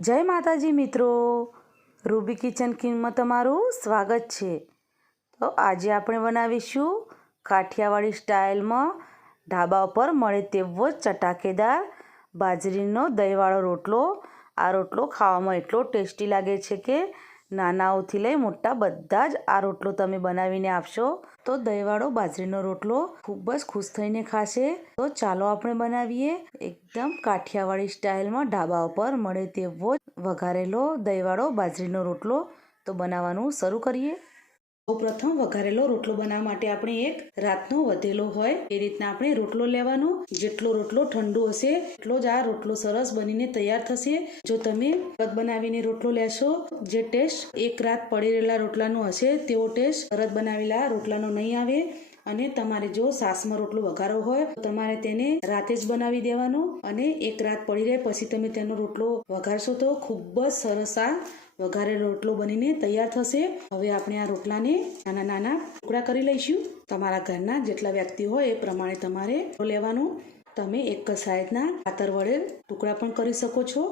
જય માતાજી મિત્રો. રૂબી કિચન કિંગમાં તમારું સ્વાગત છે. તો આજે આપણે બનાવીશું કાઠિયાવાડી સ્ટાઇલમાં ઢાબા ઉપર મળે તેવો ચટાકેદાર બાજરીનો દહીંવાળો રોટલો. આ રોટલો ખાવામાં એટલો ટેસ્ટી લાગે છે કે નાનાઓથી લઈ મોટા બધા જ આ રોટલો તમે બનાવીને આપશો. તો દહીંવાળો બાજરીનો રોટલો ખૂબ જ ખુશ થઈને ખાશે. તો ચાલો આપણે બનાવીએ. એકદમ કાઠિયાવાડી સ્ટાઇલમાં ઢાબા ઉપર મળે તેવો જ વઘારેલો દહીંવાળો બાજરીનો રોટલો. તો બનાવવાનું શરૂ કરીએ. સૌપ્રથમ વઘારેલો રોટલો બનાવવા માટે આપણે એક રાતનો વધેલો હોય એ રીતના આપણે રોટલો લેવાનો. જેટલો રોટલો ઠંડુ હશે, એટલો જ આ રોટલો સરસ બનીને તૈયાર થશે. જો તમે રદ બનાવીને રોટલો લેશો, જે ટેસ્ટ એક રાત પડી રહેલા રોટલાનો હશે, તેવો ટેસ્ટ તરત બનાવેલા રોટલાનો નહીં આવે. અને તમારે જો સાસમાં રોટલો વઘારો હોય, તો તમારે તેને રાતે જ બનાવી દેવાનો. અને એક રાત પડી રહે પછી તમે તેનો રોટલો વઘારશો તો ખૂબ જ સરસ આ વઘારેલો રોટલો બનીને તૈયાર થશે. હવે આપણે આ રોટલાને નાના નાના ટુકડા કરી લઈશું. તમારા ઘરના જેટલા વ્યક્તિ હોય એ પ્રમાણે તમારે લેવાનું. તમે એક સાઈઝના પાતર વડે ટુકડા પણ કરી શકો છો.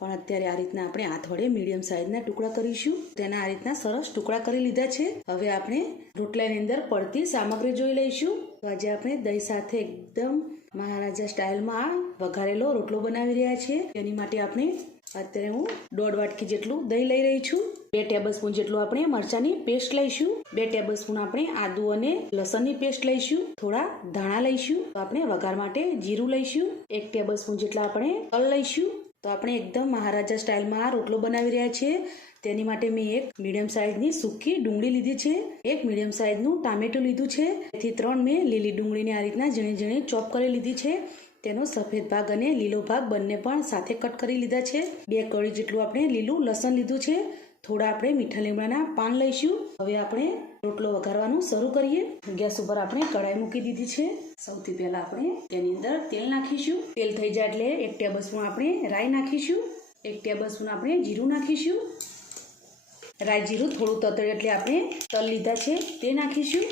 પણ અત્યારે આ રીતના આપણે હાથ વડે મીડિયમ સાઈઝના ટુકડા કરીશું. તેના આ રીતના સરસ ટુકડા કરી લીધા છે. હવે આપણે રોટલાની અંદર પડતી સામગ્રી જોઈ લઈશું. તો આજે આપણે દહીં સાથે એકદમ મહારાજા સ્ટાઇલમાં વઘારેલો રોટલો બનાવી રહ્યા છીએ તેની માટે આપણે અત્યારે હું. દોઢ વાટકી જેટલું દહીં લઈ રહી છું. બે ટેબલ સ્પૂન જેટલું આપણે મરચાંની પેસ્ટ લઈશું. બે ટેબલ સ્પૂન આપણે આદુ અને લસણની પેસ્ટ લઈશું. થોડા ધાણા લઈશું. તો આપણે વઘાર માટે જીરું લઈશું. એક ટેબલ સ્પૂન જેટલા આપણે તલ લઈશું. તો આપણે એકદમ મહારાજા સ્ટાઇલમાં આ રોટલો બનાવી રહ્યા છીએ. તેની માટે મેં એક મીડિયમ સાઇઝની સૂકી ડુંગળી લીધી છે. એક મીડિયમ સાઇઝનું ટામેટું લીધું છે. તેથી ત્રણ મેં લીલી ડુંગળીને આ રીતના ઝીણી ઝીણી ચોપ કરી લીધી છે. તેનો સફેદ ભાગ અને લીલો ભાગ બંને પણ સાથે કટ કરી લીધા છે. બે કળી જેટલું આપણે લીલું લસણ લીધું છે. થોડા આપણે મીઠા લીમડાના પાન લઈશું. હવે આપણે રોટલો વઘારવાનું શરૂ કરીએ. ગેસ ઉપર આપણે કઢાઈ મૂકી દીધી છે. સૌથી પહેલા આપણે તેની અંદર તેલ નાખીશું. તેલ થઈ જાય એટલે એક ટેબલ સ્પૂન આપણે રાઈ નાખીશું. એક ટેબલ સ્પૂન આપણે જીરું નાખીશું. રાઈ જીરું થોડું તતડે એટલે આપણે તલ લીધા છે તે નાખીશું.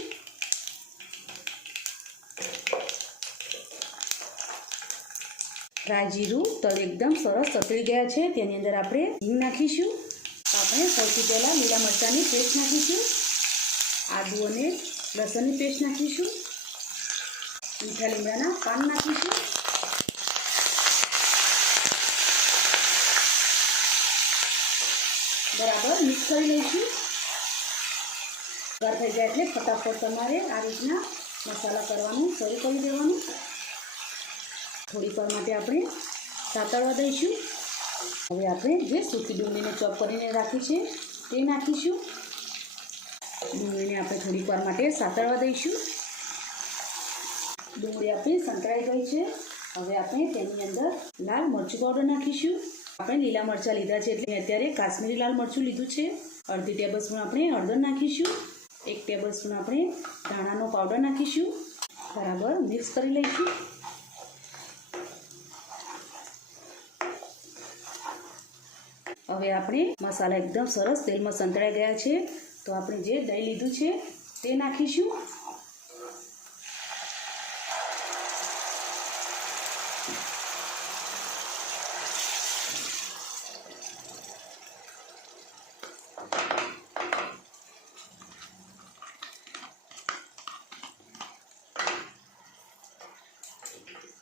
રાઈ જીરું તલ એકદમ સરસ સતળી ગયા છે. તેની અંદર આપણે હિંગ નાખીશું. આપણે સૌથી પહેલાં લીલા મરચાંની પેસ્ટ નાખીશું. આદુ અને લસણની પેસ્ટ નાખીશું. મીઠા લીમડાના પાન નાખીશું. બરાબર મિક્સ કરી લઈશું. ગાર થઈ જાય એટલે ફટાફટ તમારે આ રીતના મસાલા કરવાનું શરૂ કરી દેવાનું. થોડીક વાર માટે આપણે સાતળવા દઈશું. હવે આપણે જે સૂકી ડુંગળીને ચોપ કરીને રાખી છે, તે નાખીશું. ડુંગળીને આપણે થોડીક વાર માટે સાતળવા દઈશું. ડુંગળી આપણી સંકળાઈ ગઈ છે. હવે આપણે તેની અંદર લાલ મરચું પાવડર નાખીશું. આપણે લીલા મરચાં લીધા છે એટલે અત્યારે કાશ્મીરી લાલ મરચું લીધું છે. અડધી ટેબલ સ્પૂન આપણે હળદર નાખીશું. એક ટેબલ સ્પૂન આપણે ધાણાનો પાવડર નાખીશું. બરાબર મિક્સ કરી લઈશું. હવે આપણે મસાલા એકદમ સરસ તેલમાં સંતળાઈ ગયા છે. તો આપણે જે દહીં લીધું છે તે નાખીશું.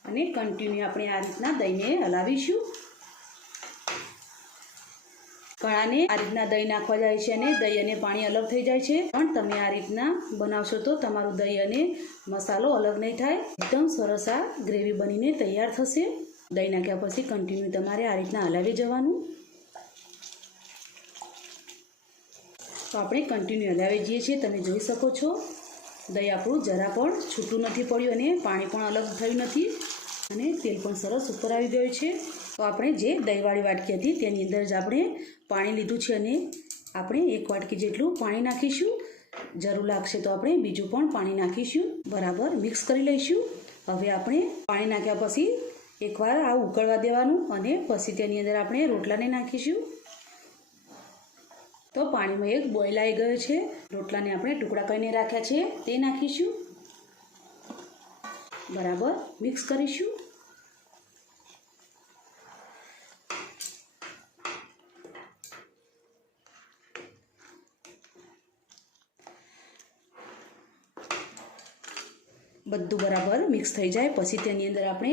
અને કન્ટિન્યુ આપણે આ રીતના દહીંને હલાવીશું. ઘણાને આ રીતના દહીં નાખવા જાય છે અને દહીં અને પાણી અલગ થઈ જાય છે. પણ તમે આ રીતના બનાવશો તો તમારું દહીં અને મસાલો અલગ નહીં થાય. એકદમ સરસ આ ગ્રેવી બનીને તૈયાર થશે. દહીં નાખ્યા પછી કન્ટિન્યુ તમારે આ રીતના હલાવી જવાનું. તો આપણે કન્ટિન્યુ હલાવી જઈએ છીએ. તમે જોઈ શકો છો. દહીં આપણું જરા પણ છૂટું નથી પડ્યું અને પાણી પણ અલગ થયું નથી. અને તેલ પણ સરસ ઉપર આવી ગયું છે. તો આપણે જે દહીંવાળી વાટકી હતી તેની અંદર જ આપણે પાણી લીધું છે અને આપણે એક વાટકી જેટલું પાણી નાખીશું. જરૂર લાગશે તો આપણે બીજું પણ પાણી નાખીશું. બરાબર મિક્સ કરી લઈશું. હવે આપણે પાણી નાખ્યા પછી એકવાર આ ઉકળવા દેવાનું અને પછી તેની અંદર આપણે રોટલાને નાખીશું. તો પાણીમાં એક બોઇલ આવી ગયો છે. રોટલાને આપણે ટુકડા કરીને રાખ્યા છે. તે નાખીશું. બરાબર મિક્સ કરીશું. બધું બરાબર મિક્સ થઈ જાય. પછી તેની અંદર આપણે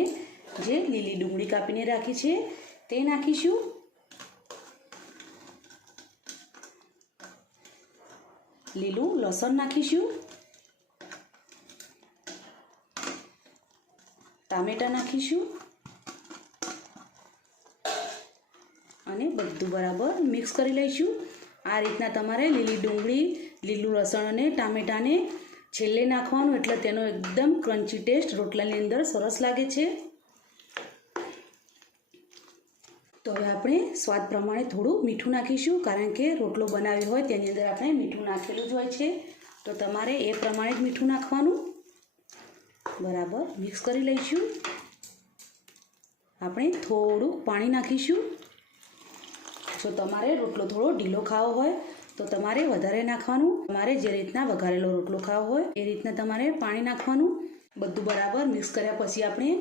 જે લીલી ડુંગળી કાપીને રાખી છે, તે નાખીશું. લીલું લસણ નાખીશું. ટામેટાં નાખીશું. અને બધું બરાબર મિક્સ કરી લઈશું. આ રીતના તમારે લીલી ડુંગળી, લીલું લસણ અને ટામેટાને છેલ્લે નાખવાનું એટલે તેનો એકદમ ક્રન્ચી ટેસ્ટ રોટલાની અંદર સરસ લાગે છે. તો હવે આપણે સ્વાદ પ્રમાણે થોડું મીઠું નાખીશું, કારણ કે રોટલો બનાવ્યો હોય તેની અંદર આપણે મીઠું નાખેલું જ હોય છે. તો તમારે એ પ્રમાણે જ મીઠું નાખવાનું. બરાબર મિક્સ કરી લઈશું. આપણે થોડું પાણી નાખીશું. જો તમારે રોટલો થોડો ઢીલો ખાવો હોય તો તમારે વધારે નાખવાનું તમારે જે રીતના વઘારેલો રોટલો ખાવો હોય, એ રીતના તમારે પાણી નાખવાનું બધું બરાબર મિક્સ કર્યા પછી આપણે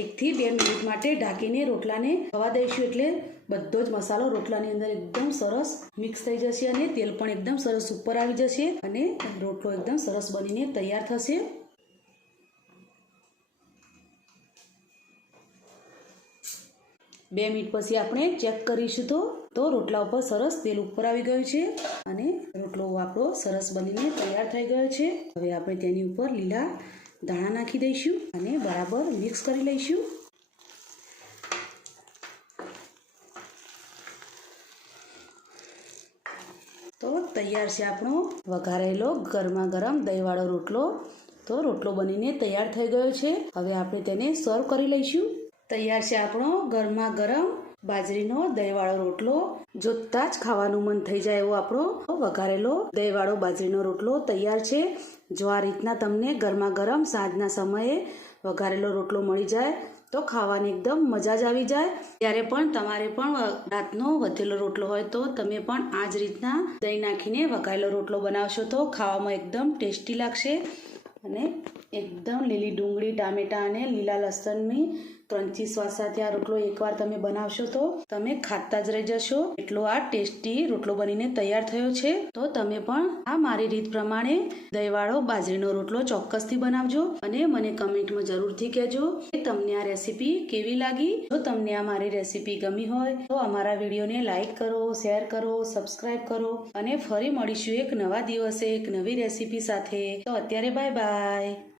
એકથી બે મિનિટ માટે ઢાંકીને રોટલાને થવા દઈશું એટલે બધો જ મસાલો રોટલાની અંદર એકદમ સરસ મિક્સ થઈ જશે અને તેલ પણ એકદમ સરસ ઉપર આવી જશે અને રોટલો એકદમ સરસ બનીને તૈયાર થશે. બે મિનિટ પછી આપણે ચેક કરીશું તો. તો રોટલા ઉપર સરસ તેલ ઉપર આવી ગયું છે અને રોટલો આપણો સરસ બનીને તૈયાર થઈ ગયો છે. હવે આપણે તેની ઉપર લીલા દાણા નાખી દઈશું અને બરાબર મિક્સ કરી લઈશું. તો તૈયાર છે આપણો વઘારેલો ગરમા ગરમ દહીંવાળો રોટલો. તો રોટલો બનીને તૈયાર થઈ ગયો છે. હવે આપણે તેને સર્વ કરી લઈશું. તૈયાર છે આપણો ગરમા ગરમ બાજરીનો દહીંવાળો રોટલો. જોતા જ ખાવાનું મન થઈ જાય એવો આપણો વઘારેલો દહીંવાળો બાજરીનો રોટલો તૈયાર છે. જો આ રીતના તમને ગરમા ગરમ સાંજના સમયે વઘારેલો રોટલો મળી જાય, તો ખાવાની એકદમ મજા જ આવી જાય. ત્યારે પણ તમારે પણ રાતનો વધેલો રોટલો હોય તો તમે પણ આ જ રીતના દહીં નાખીને વઘારેલો રોટલો બનાવશો તો ખાવામાં એકદમ ટેસ્ટી લાગશે. અને એકદમ લીલી ડુંગળી, ટામેટાં અને લીલા લસણની ક્રન્ચી સ્વાદ સાથે આ રોટલો એકવાર તમે બનાવશો તો તમે ખાતા જ રહી જશો. એટલો આ ટેસ્ટી રોટલો બનીને તૈયાર થયો છે. તો તમે પણ આ મારી રીત પ્રમાણે દહીંવાળો બાજરીનો રોટલો ચોક્કસથી બનાવજો અને મને કમેન્ટમાં જરૂરથી કહેજો કે તમને આ રેસીપી કેવી લાગી. જો તમને આ મારી રેસીપી ગમી હોય તો અમારા વિડીયોને લાઇક કરો, શેર કરો સબસ્ક્રાઈબ કરો અને ફરી મળીશું એક નવા દિવસે એક નવી રેસીપી સાથે. તો અત્યારે બાય બાય.